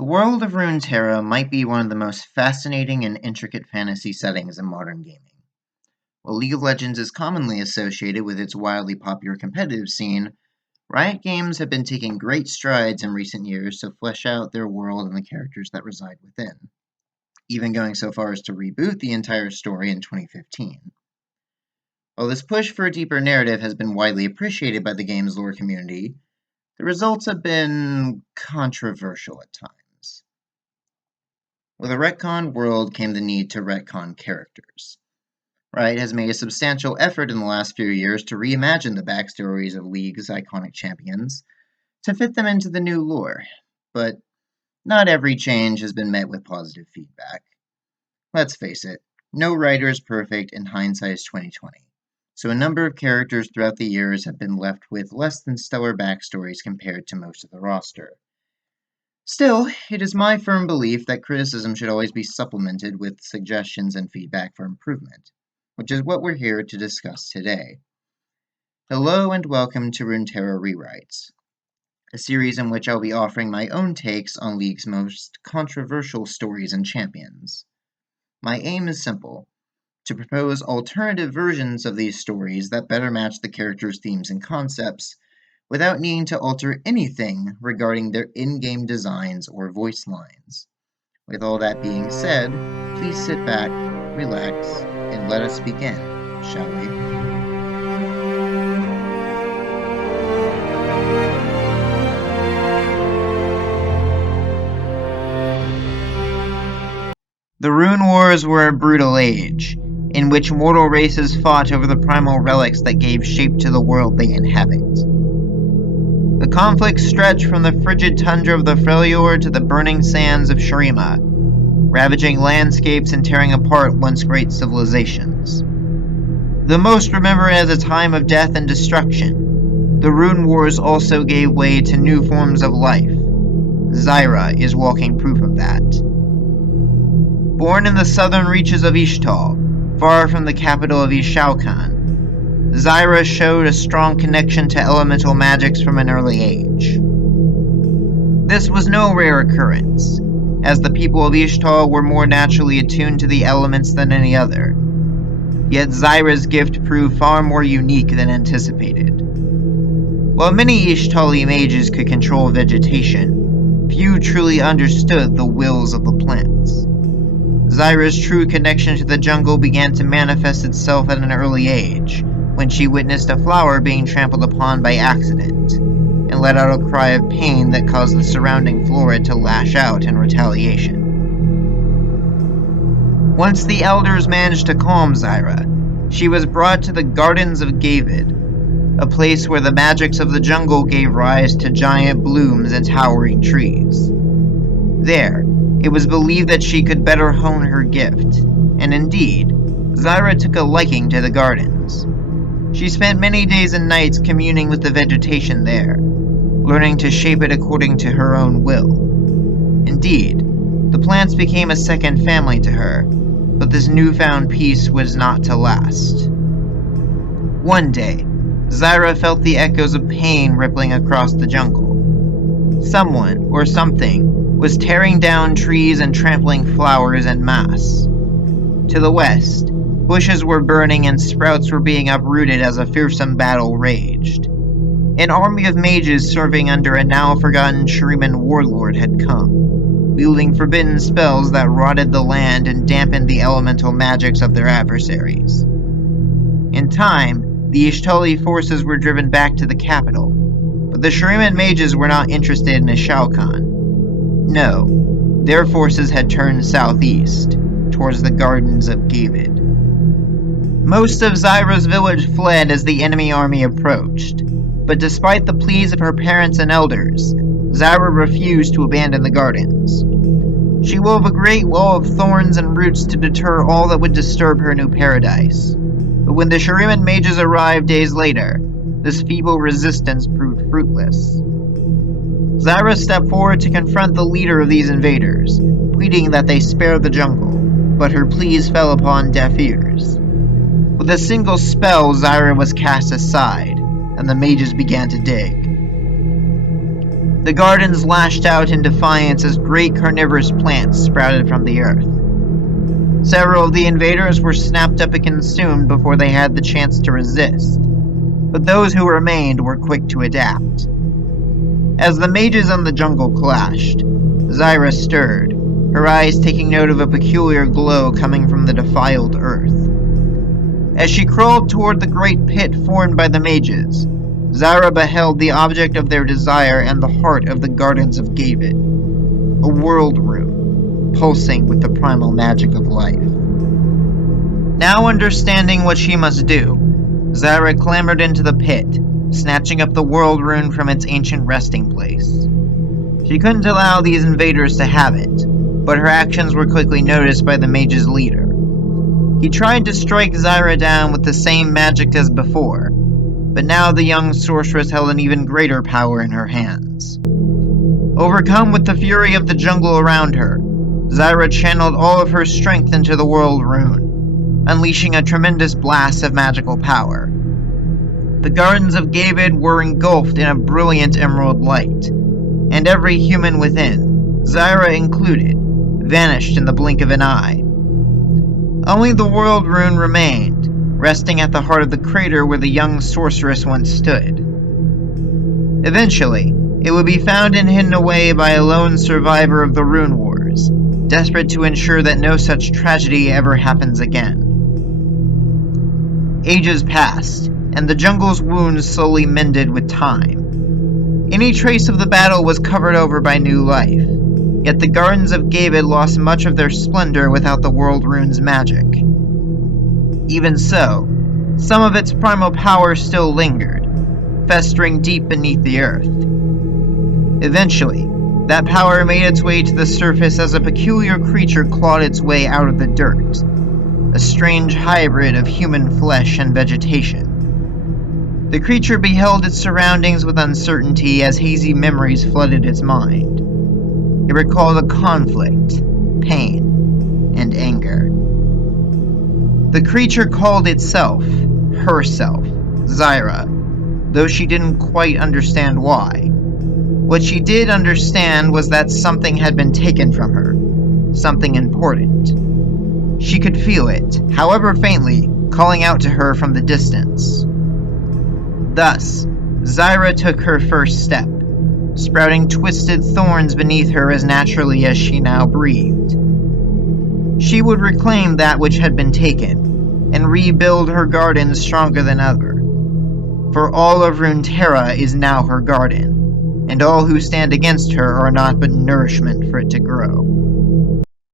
The world of Runeterra might be one of the most fascinating and intricate fantasy settings in modern gaming. While League of Legends is commonly associated with its wildly popular competitive scene, Riot Games have been taking great strides in recent years to flesh out their world and the characters that reside within, even going so far as to reboot the entire story in 2015. While this push for a deeper narrative has been widely appreciated by the game's lore community, the results have been controversial at times. With a retconned world came the need to retcon characters. Riot has made a substantial effort in the last few years to reimagine the backstories of League's iconic champions to fit them into the new lore, but not every change has been met with positive feedback. Let's face it, no writer is perfect and hindsight is 2020, so a number of characters throughout the years have been left with less than stellar backstories compared to most of the roster. Still, it is my firm belief that criticism should always be supplemented with suggestions and feedback for improvement, which is what we're here to discuss today. Hello and welcome to Runeterra Rewrites, a series in which I'll be offering my own takes on League's most controversial stories and champions. My aim is simple, to propose alternative versions of these stories that better match the characters' themes and concepts, without needing to alter anything regarding their in-game designs or voice lines. With all that being said, please sit back, relax, and let us begin, shall we? The Rune Wars were a brutal age, in which mortal races fought over the primal relics that gave shape to the world they inhabit. The conflict stretched from the frigid tundra of the Freljord to the burning sands of Shurima, ravaging landscapes and tearing apart once great civilizations. Though most remember it as a time of death and destruction, the Rune Wars also gave way to new forms of life. Zyra is walking proof of that. Born in the southern reaches of Ishtal, far from the capital of Ishalkan, Zyra showed a strong connection to elemental magics from an early age. This was no rare occurrence, as the people of Ishtal were more naturally attuned to the elements than any other. Yet Zyra's gift proved far more unique than anticipated. While many Ishtali mages could control vegetation, few truly understood the wills of the plants. Zyra's true connection to the jungle began to manifest itself at an early age, when she witnessed a flower being trampled upon by accident, and let out a cry of pain that caused the surrounding flora to lash out in retaliation. Once the elders managed to calm Zyra, she was brought to the Gardens of Gavid, a place where the magics of the jungle gave rise to giant blooms and towering trees. There, it was believed that she could better hone her gift, and indeed, Zyra took a liking to the gardens. She spent many days and nights communing with the vegetation there, learning to shape it according to her own will. Indeed, the plants became a second family to her, but this newfound peace was not to last. One day, Zyra felt the echoes of pain rippling across the jungle. Someone, or something, was tearing down trees and trampling flowers en masse. To the west, bushes were burning and sprouts were being uprooted as a fearsome battle raged. An army of mages serving under a now-forgotten Shuriman warlord had come, wielding forbidden spells that rotted the land and dampened the elemental magics of their adversaries. In time, the Ishtali forces were driven back to the capital, but the Shuriman mages were not interested in Ishalkan. No, their forces had turned southeast, towards the Gardens of Gavid. Most of Zyra's village fled as the enemy army approached, but despite the pleas of her parents and elders, Zyra refused to abandon the gardens. She wove a great wall of thorns and roots to deter all that would disturb her new paradise. But when the Shuriman mages arrived days later, this feeble resistance proved fruitless. Zyra stepped forward to confront the leader of these invaders, pleading that they spare the jungle, but her pleas fell upon deaf ears. With a single spell, Zyra was cast aside, and the mages began to dig. The gardens lashed out in defiance as great carnivorous plants sprouted from the earth. Several of the invaders were snapped up and consumed before they had the chance to resist, but those who remained were quick to adapt. As the mages and the jungle clashed, Zyra stirred, her eyes taking note of a peculiar glow coming from the defiled earth. As she crawled toward the great pit formed by the mages, Zyra beheld the object of their desire and the heart of the Gardens of Gavid, a world rune, pulsing with the primal magic of life. Now understanding what she must do, Zyra clambered into the pit, snatching up the world rune from its ancient resting place. She couldn't allow these invaders to have it, but her actions were quickly noticed by the mage's leader. He tried to strike Zyra down with the same magic as before, but now the young sorceress held an even greater power in her hands. Overcome with the fury of the jungle around her, Zyra channeled all of her strength into the world rune, unleashing a tremendous blast of magical power. The Gardens of Gavid were engulfed in a brilliant emerald light, and every human within, Zyra included, vanished in the blink of an eye. Only the world rune remained, resting at the heart of the crater where the young sorceress once stood. Eventually, it would be found and hidden away by a lone survivor of the Rune Wars, desperate to ensure that no such tragedy ever happens again. Ages passed, and the jungle's wounds slowly mended with time. Any trace of the battle was covered over by new life, yet the Gardens of Gavid lost much of their splendor without the world rune's magic. Even so, some of its primal power still lingered, festering deep beneath the earth. Eventually, that power made its way to the surface as a peculiar creature clawed its way out of the dirt, a strange hybrid of human flesh and vegetation. The creature beheld its surroundings with uncertainty as hazy memories flooded its mind. It recalled a conflict, pain, and anger. The creature called itself, herself, Zyra, though she didn't quite understand why. What she did understand was that something had been taken from her, something important. She could feel it, however faintly, calling out to her from the distance. Thus, Zyra took her first step, sprouting twisted thorns beneath her as naturally as she now breathed. She would reclaim that which had been taken, and rebuild her garden stronger than ever. For all of Runeterra is now her garden, and all who stand against her are naught but nourishment for it to grow.